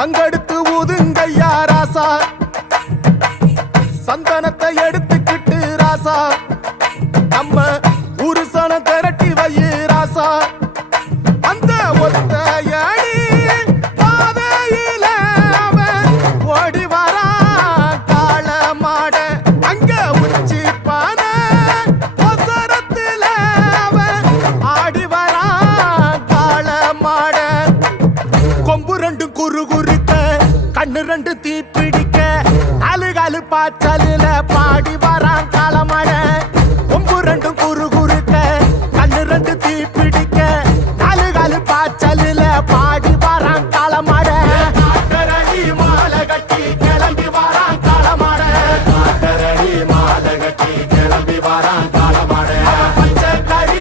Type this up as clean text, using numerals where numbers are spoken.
சங்கெடுத்து ஊதுங்கய்யா ராசா, சந்தனத்தை எடுத்துக்கிட்டு ராசா, நம்ம புருஷனை திரட்டி வையு ராசா. அந்த ஒத்தையடி பாதையில அவன் ஓடி வரான் காள மாட, அங்க உச்சி பானை ஒசரத்துல அவன் ஆடி வரான் காள மாட. கொம்பு ரெண்டு குறு குறுக்க, கண்ணு ரெண்டு தீப்பிடிக்க, அழுகாலு பாச்சலில பாடி